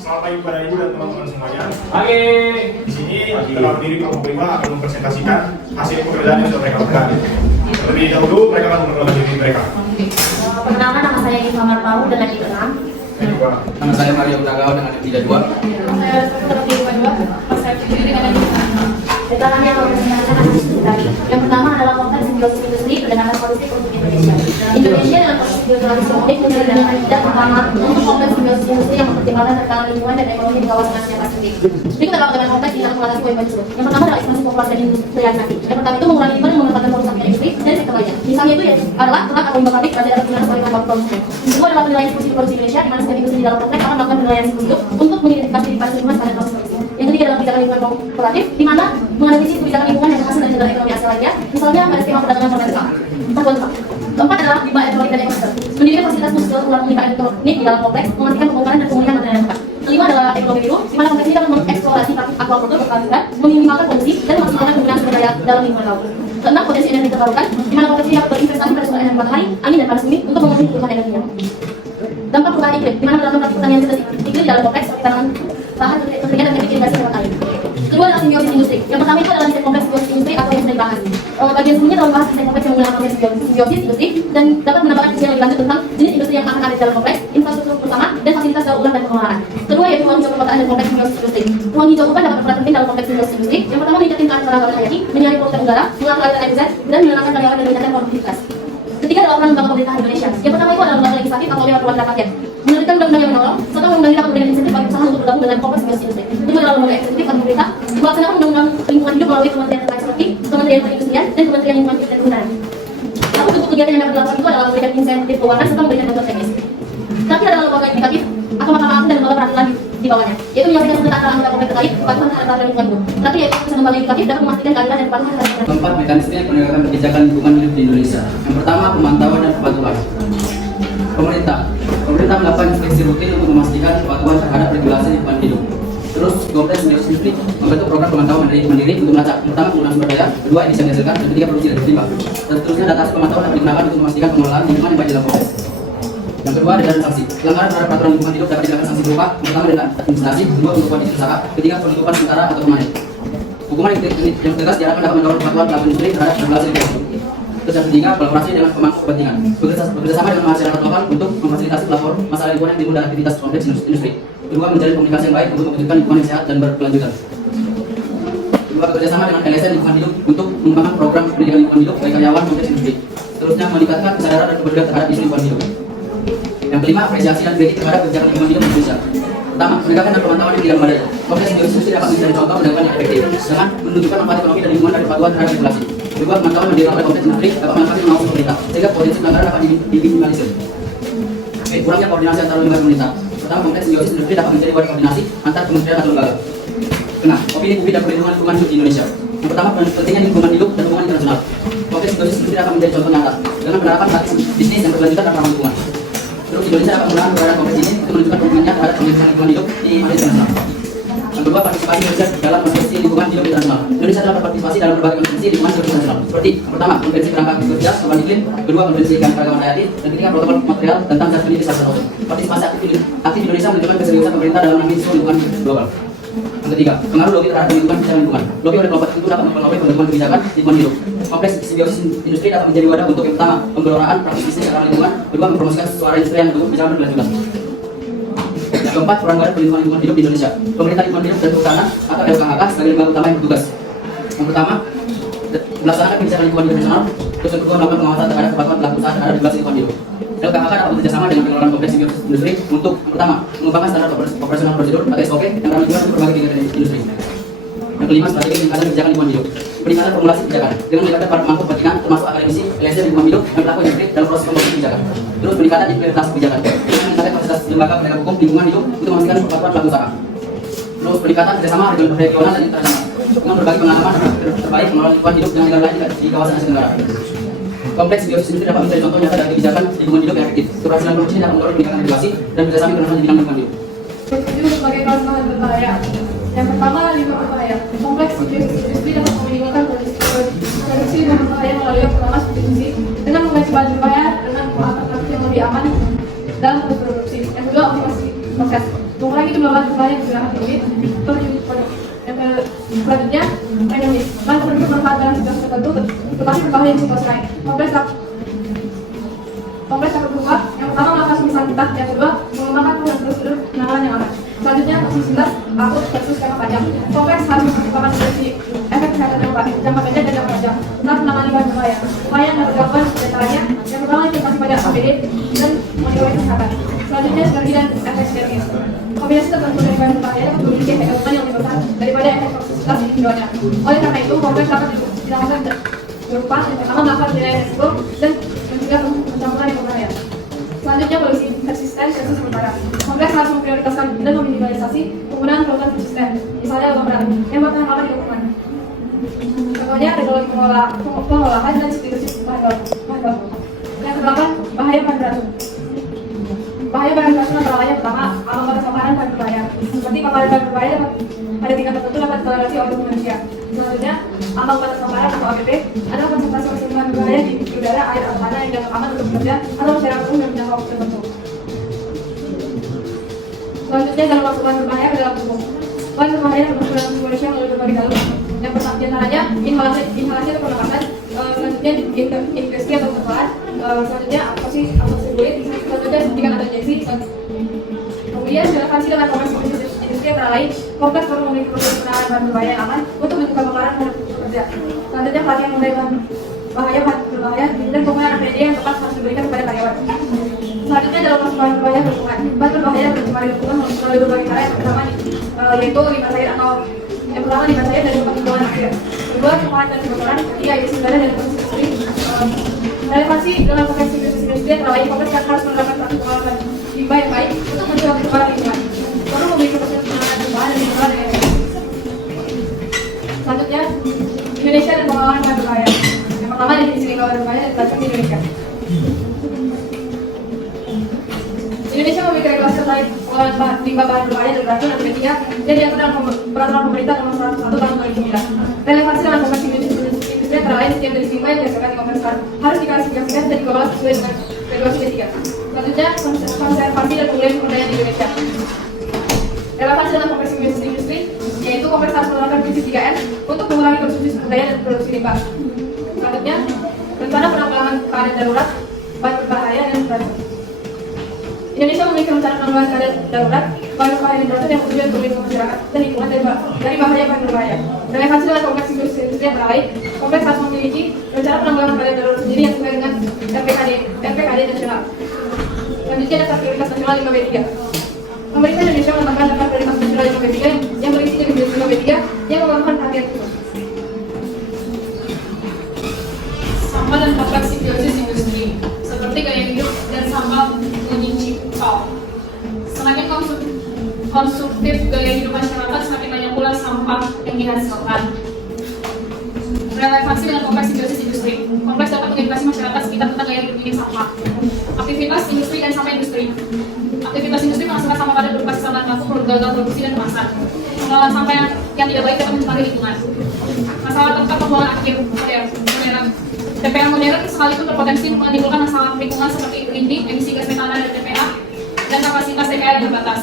Selamat pagi kepada Ibu dan teman-teman semuanya. Oke. Di sini ketua pendiri kelompok 5 akan mempresentasikan hasil pekerjaan yang sudah mereka lakukan. Terlebih dahulu mereka akan memperkenalkan diri mereka. Perkenalkan, nama saya Iva Martau dengan NIK 6. Dan juga Nama saya Mario Utagawa dengan NIK 2. Saya Seperti Iva 2. Saya Fitri dengan NIK 6. Kita akan mempresentasikan hasil studi tadi. Yang pertama adalah konteks simbiosis industri berdasarkan politik untuk Indonesia. Indonesia dalam politik bioteknologi publik menjadi dana kandidat pertama untuk konteks simbiosis industri yang mempertimbangkan tentang lingkungan dan ekonomi di kawasan Asia Pasifik. Berikut adalah dengan konteks yang mengatasi wabah tersebut. Yang pertama adalah ekspansi populasi dan industrialisasi. Yang pertama itu mengurangi limbah dan memanfaatkan perusahaan industri dan sektor lainnya. Misalnya itu adalah ternak atau limbah pabrik pada daerah penggunaan sebagai bahan produksi. Yang kedua adalah penilaian produksi Indonesia, di mana setiap industri di dalam konteks akan melakukan penilaian seperti untuk mengidentifikasi lingkungan lingkungan pada proses produksi. Yang ketiga adalah kebijakan lingkungan kooperatif, di mana menganalisis kebijakan lingkungan yang berhasil dari negara ekonomi Asia lainnya, misalnya pada skema perdagangan komersial. Keempat adalah limbah elektronik dan ekosistem. Mendirikan fasilitas khusus untuk limbah elektronik di dalam kompleks, memastikan pembongkaran dan pemulihan material yang rusak. Kelima adalah ekonomi biru, di mana kompleks ini dapat mengeksplorasi praktik aquaculture berkelanjutan, meminimalkan polusi dan memaksimalkan penggunaan sumber daya dalam lingkungan laut. Keenam, potensi energi terbarukan, di mana kompleks ini dapat berinvestasi pada sumber energi matahari, angin dan panas bumi untuk memenuhi kebutuhan energinya. Dampak perubahan iklim, di mana dalam praktik pertanian sintetik iklim di dalam kompleks seperti tanaman lahan kekeringan dan teknik irigasi hemat air. Kedua adalah simbiosis industri. Yang pertama itu adalah desain kompleks simbiosis industri atau yang sudah dibahas. Bagian sebelumnya telah membahas desain kompleks yang menggunakan konsep simbiosis industri dan dapat menambahkan kajian lebih lanjut tentang jenis industri yang akan ada di dalam kompleks, infrastruktur bersama, dan fasilitas daur ulang dan pengelolaan. Kedua yaitu ruang hijau perkotaan dan kompleks simbiosis industri. Ruang hijau urban dapat berperan penting dalam kompleks simbiosis industri. Yang pertama meningkatkan keanekaragaman hayati, menyaring polutan udara, mengatur aliran air besar, dan menenangkan karyawan dan meningkatkan produktivitas. Ketiga adalah peran lembaga pemerintahan Indonesia. Yang pertama itu adalah lembaga legislatif atau dewan perwakilan rakyat. Menerbitkan undang-undang yang menolong, serta undang-undang dapat memberikan insentif bagi perusahaan untuk bergabung dengan kompleks simbiosis industri. Kedua adalah lembaga eksekutif atau pemerintah, melaksanakan undang-undang lingkungan hidup melalui Kementerian Terkait seperti Kementerian Perindustrian dan Kementerian Lingkungan Hidup dan Kehutanan. Satu bentuk kegiatan yang dapat dilakukan itu adalah memberikan insentif keuangan serta memberikan bantuan teknis. Terakhir adalah lembaga indikatif atau mahkamah agung dan lembaga peradilan di bawahnya, yaitu menyampaikan sebentar antara anggota kompleks terkait kepatuhan terhadap lingkungan hidup. Terakhir yaitu lembaga indikatif dapat memastikan keadilan dan kepatuhan terhadap lingkungan. Keempat, mekanisme penegakan kebijakan lingkungan hidup di Indonesia. Yang pertama, pemantauan dan kepatuhan. Pemerintah melakukan inspeksi rutin untuk memastikan kepatuhan terhadap regulasi lingkungan hidup. Terus, kompleks simbiosis industri membentuk program pemantauan mandiri untuk melacak pertama penggunaan sumber daya, kedua emisi yang dihasilkan, dan ketiga produksi dan ditimbang. Dan seterusnya data hasil pemantauan dapat digunakan untuk memastikan pengelolaan lingkungan yang baik dalam kompleks. Yang kedua adalah sanksi. Pelanggaran terhadap peraturan lingkungan hidup dapat dikenakan sanksi berupa pertama denda administrasi, kedua penutupan izin usaha, ketiga penutupan sementara atau permanen. Hukuman yang tegas diharapkan dapat mendorong kepatuhan pelaku industri terhadap regulasi lingkungan hidup. Terus yang ketiga, kolaborasi dengan pemangku kepentingan. Bekerjasama dengan masyarakat lokal untuk memfasilitasi platform masalah lingkungan yang timbul dari aktivitas kompleks industri. Kedua, menjalin komunikasi yang baik untuk mewujudkan lingkungan yang sehat dan berkelanjutan. Kedua, bekerjasama dengan LSM lingkungan hidup untuk mengembangkan program pendidikan lingkungan hidup bagi karyawan kompleks industri. Seterusnya, meningkatkan kesadaran dan kepedulian terhadap isu lingkungan hidup. Yang kelima, apresiasi dan kritik terhadap kebijakan lingkungan hidup Indonesia. Pertama, penegakan dan pemantauan yang tidak memadai. Kompleks simbiosis industri dapat menjadi contoh penegakan yang efektif dengan menunjukkan manfaat ekonomi dan lingkungan dari kepatuhan terhadap regulasi. Kedua, pemantauan yang dilakukan kompleks industri dapat melengkapi pengawasan pemerintah sehingga potensi pelanggaran dapat diminimalisir. Kurangnya koordinasi antara lembaga pemerintah. Pertama, kompleks simbiosis industri dapat menjadi wadah koordinasi antar kementerian atau lembaga. Kena, opini publik dan perlindungan lingkungan hidup di Indonesia. Yang pertama, pentingnya lingkungan hidup dan hubungan internasional. Kompleks simbiosis industri dapat menjadi contoh nyata dengan penerapan praktik bisnis yang berkelanjutan dan ramah lingkungan. Terus Indonesia dapat menggunakan keberadaan kompleks ini untuk menunjukkan komitmennya terhadap pendidikan lingkungan hidup di Indonesia internasional. Yang kedua, partisipasi Indonesia dalam konferensi lingkungan hidup internasional. Indonesia dapat berpartisipasi dalam berbagai konferensi lingkungan hidup internasional. Seperti yang pertama, konferensi kerangka kerja perubahan iklim, kedua, konferensi keanekaragaman hayati, dan ketiga, protokol material tentang zat pendidik satu tahun. Partisipasi aktif Indonesia menunjukkan keseriusan pemerintah dalam menangani isu lingkungan global. Yang ketiga, pengaruh lobby terhadap lingkungan kebijakan lingkungan. Lobby oleh kelompok tertentu dapat mempengaruhi pembentukan kebijakan lingkungan hidup. Kompleks simbiosis industri dapat menjadi wadah untuk yang pertama, pemgeloraan praktik bisnis yang ramah lingkungan, kedua, mempromosikan suara industri yang mendukung kebijakan berkelanjutan. Yang keempat, peran badan perlindungan lingkungan hidup di Indonesia. Pemerintah lingkungan hidup dan kehutanan atau LKHK sebagai lembaga utama yang bertugas. Yang pertama, melaksanakan kebijakan lingkungan hidup nasional. Terus yang kedua, melakukan pengawasan terhadap kepatuhan pelaku usaha terhadap regulasi lingkungan hidup. LKHK dapat bekerjasama dengan pengelolaan kompleks simbiosis industri untuk pertama, mengembangkan standar operasional prosedur atau SOP yang ramah lingkungan untuk berbagai kegiatan industri. Yang kelima, strategi peningkatan kebijakan lingkungan hidup. Peningkatan formulasi kebijakan dengan melibatkan para pemangku kepentingan termasuk akademisi, LSM lingkungan hidup dan pelaku industri dalam proses pembuatan kebijakan. Terus peningkatan implementasi kebijakan dengan meningkatkan kapasitas lembaga penegak hukum lingkungan hidup untuk memastikan kepatuhan pelaku usaha. Terus peningkatan kerjasama regional dan internasional dengan berbagi pengalaman terbaik mengelola lingkungan hidup dengan negara lain di kawasan Asia Tenggara. Kompleks simbiosis industri dapat menjadi contoh nyata dari kebijakan lingkungan hidup yang efektif. Keberhasilan produksi dapat mendorong peningkatan regulasi dan kerjasama internasional di bidang lingkungan hidup. Itu sebagai kawasan berbahaya. Yang pertama, limbah berbahaya. Kompleks simbiosis industri dapat meminimalkan produksi limbah berbahaya melalui pertama substitusi dengan mengganti bahan berbahaya dengan alternatif yang lebih aman dalam proses produksi. Yang kedua, optimasi proses. mengurangi jumlah bahan berbahaya yang digunakan unit unit produk. Yang selanjutnya, ekonomis. Bahan produk bermanfaat dalam situasi tertentu, tetapi berbahaya di situasi lain. Kompleks dapat berupa yang pertama melakukan pemisahan getah, yang kedua mengembangkan prosedur penanganan yang aman. Selanjutnya toksisitas akut versus jangka panjang. Kompleks harus mempertimbangkan kondisi efek kesehatan jangka pendek dan jangka panjang serta penanganan bahan berbahaya. Upaya yang dapat dilakukan diantaranya yang pertama investasi pada APD dan monitoring kesehatan. Selanjutnya sinergi dan efek sinergis. Kombinasi tertentu dari bahan berbahaya dapat memiliki efek aman yang lebih besar daripada efek toksisitas individualnya. Oleh karena itu, kompleks dapat dilakukan berupa yang pertama melakukan penilaian risiko dan mencegah pencampuran yang berbahaya. Selanjutnya, polisi persisten versus sementara. Kompleks harus memprioritaskan dan meminimalisasi penggunaan produk persisten, misalnya logam berat yang bertahan lama di lingkungan. Contohnya teknologi pengolahan dan substitusi bahan baku. Yang kedelapan, bahaya bahan beracun. Bahaya bahan beracun antara lain yang pertama, ambang batas paparan bahan berbahaya. Seperti paparan bahan berbahaya pada tingkat tertentu dapat ditoleransi oleh manusia. Selanjutnya, ambang batas paparan atau APP adalah konsentrasi oksigen bahan berbahaya di udara, air, atau tanah yang dianggap aman untuk bekerja atau masyarakat umum yang jangka waktu tertentu. Selanjutnya, dalam waktu bahan berbahaya ke dalam tubuh. Bahan berbahaya dapat masuk dalam tubuh manusia melalui berbagai jalur. Yang pertama, diantaranya inhalasi atau pernapasan. Selanjutnya, infeksi atau pencernaan. Selanjutnya, absorpsi kulit. Selanjutnya, suntikan atau injeksi. Kemudian, relevansi dengan kompleks industri antara lain, kompleks perlu memiliki proses penanganan bahan berbahaya yang aman untuk mencegah paparan terhadap pekerja. Selanjutnya, pelatihan mengenai bahan berbahaya dan penggunaan APD yang tepat harus diberikan kepada karyawan. Selanjutnya, dalam masuk bahan berbahaya lingkungan. Bahan berbahaya mencemari lingkungan melalui berbagai cara. Yang pertama, yaitu limbah cair atau yang pertama limbah cair dari tempat pembuangan akhir. Kedua, kemungkinan dan kebakaran. Ketiga, emisi udara dari proses industri. Relevansi dalam konteks industri antara lain, kompleks harus menerapkan praktik pengolahan limbah yang baik untuk mencegah perubahan lingkungan. Perlu memiliki proses penanganan perubahan dan lingkungan dengan efektif. Selanjutnya, Indonesia dan pengolahan bahan berbahaya. Yang pertama, definisi limbah bahan berbahaya dan pelajaran di Indonesia. Indonesia memiliki regulasi terkait pengolahan limbah bahan berbahaya dan beracun dan ketiga dan diatur dalam peraturan pemerintah nomor 101 tahun 2009. Relevansi dalam konteks industri antara lain setiap jenis limbah yang dihasilkan di kompleks harus diklasifikasikan dan dikelola sesuai dengan regulasi D3. Selanjutnya, konservasi dan pemulihan sumber daya di Indonesia. Relevansi dalam kompleks industri yaitu kompleks harus menerapkan prinsip 3M untuk mengurangi konsumsi sumber daya dan produksi limbah. Selanjutnya, rencana penanggulangan keadaan darurat bahan berbahaya dan beracun. Indonesia memiliki rencana penanggulangan keadaan darurat bahan berbahaya dan beracun yang bertujuan untuk melindungi masyarakat dan lingkungan dari bahaya bahan berbahaya. Relevansi dengan kompleks industri yang lain, kompleks harus memiliki rencana penanggulangan keadaan darurat sendiri yang sesuai dengan RPKD nasional. Selanjutnya, daftar prioritas nasional 5B3. Pemerintah Indonesia menetapkan daftar prioritas nasional 5B3 yang berisi dari 5B3 yang memerlukan perhatian khusus. Sampah dan kompleks simbiosis industri seperti gaya hidup dan sampah bunyi cikal. Semakin konsumtif gaya hidup masyarakat, semakin banyak pula sampah yang dihasilkan. Relevansi dengan kompleks simbiosis industri. Kompleks dapat mengedukasi masyarakat sekitar tentang gaya hidup minim sampah. Aktivitas industri dan sampah industri. Aktivitas industri menghasilkan sampah padat berupa sisa bahan baku, gagal produksi dan kemasan. Pengelolaan sampah yang tidak baik dapat mencemari lingkungan. Masalah tempat pembuangan akhir modern. TPA modern sekalipun berpotensi menimbulkan masalah lingkungan seperti ini, emisi gas metana dari TPA, dan kapasitas TPA yang terbatas.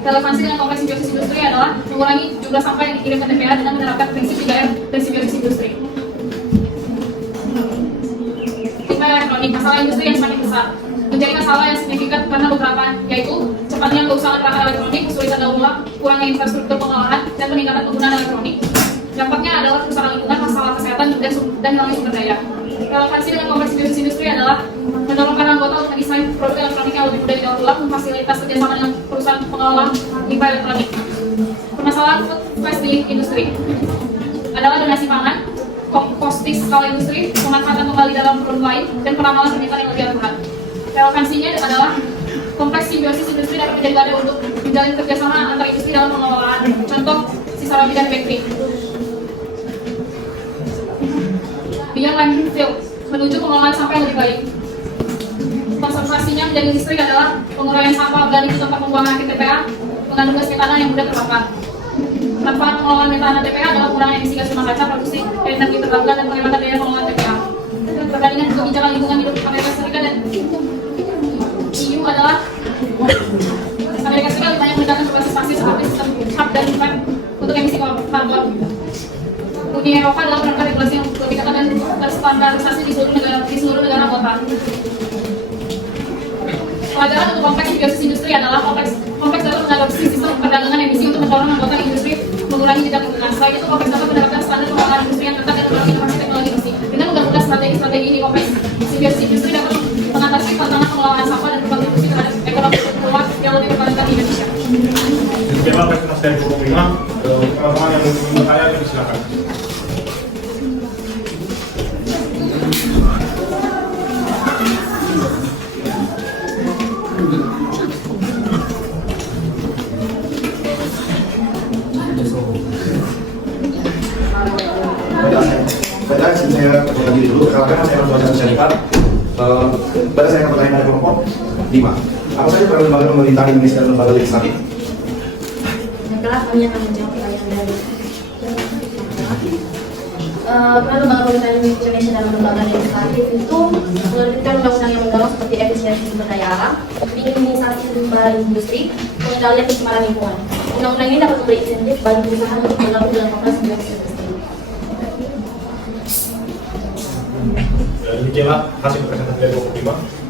Relevansi dengan kompleks simbiosis industri adalah mengurangi jumlah sampah yang dikirim ke TPA dengan menerapkan prinsip 3M dan simbiosis industri. Limbah elektronik, masalah industri yang semakin besar. Menjadi masalah yang signifikan karena beberapa, yaitu cepatnya keusahaan perangkat elektronik, kesulitan daur ulang, kurangnya infrastruktur pengolahan, dan peningkatan penggunaan elektronik. Dampaknya adalah kerusakan lingkungan, masalah kesehatan, dan hilangnya sumber daya. Relevansi dengan kompleks simbiosis industri adalah mendorong para anggota untuk mendesain produk elektronik yang lebih mudah didaur ulang, memfasilitasi kerjasama dengan perusahaan pengelola limbah elektronik. Permasalahan food waste di industri adalah donasi pangan, kompostis skala industri, pemanfaatan kembali dalam produk lain, dan penamalan permintaan yang lebih akurat. Relevansinya adalah kompleks simbiosis industri dapat menjadi wadah untuk menjalin kerjasama antar industri dalam pengelolaan. Contoh, sisa roti dan bakery. Beyond landfill, menuju pengelolaan sampah yang lebih baik. Konservasinya menjadi listrik adalah penguraian sampah organik di tempat pembuangan akhir TPA mengandung gas metana yang mudah terbakar. Manfaat pengelolaan metana TPA adalah pengurangan emisi gas rumah kaca, produksi energi terbarukan, dan penghematan daya pengelolaan TPA. Perbandingan kebijakan lingkungan hidup Amerika Serikat dan EU adalah Amerika Serikat lebih banyak meningkatkan Uni Eropa dalam rangka regulasi yang lebih ketat dan terstandarisasi di seluruh negara anggota. Pelajaran untuk kompleks simbiosis industri adalah kompleks dapat mengadopsi sistem perdagangan emisi untuk mendorong anggota industri mengurangi jejak lingkungan. Selain itu, kompleks dapat menerapkan standar pengelolaan industri yang ketat dan mendorong inovasi teknologi bersih. Dengan menggabungkan strategi-strategi ini, kompleks simbiosis industri dapat mengatasi tantangan pengelolaan sampah dan berkontribusi terhadap ekonomi keluar yang lebih berkelanjutan di Indonesia. Demikianlah presentasi dari 25. Teman-teman yang ingin bertanya, silakan. Baiklah, saya perkenalkan diri dulu. Perkenalkan, saya Ketua Cabang Syarikat. Pada saya akan bertanya dari kelompok 5. Apa saja peran lembaga pemerintah Indonesia dan lembaga legislatif? Baiklah, kami akan menjawab pertanyaan dari peran lembaga pemerintah Indonesia dalam lembaga legislatif itu menerbitkan undang-undang yang mendorong seperti efisiensi sumber daya alam, minimisasi limbah industri, pengendalian pencemaran lingkungan. Undang-undang ini dapat memberi insentif bagi perusahaan untuk bergabung dalam kompleks simbiosis industri. Demikianlah hasil presentasi dari 25.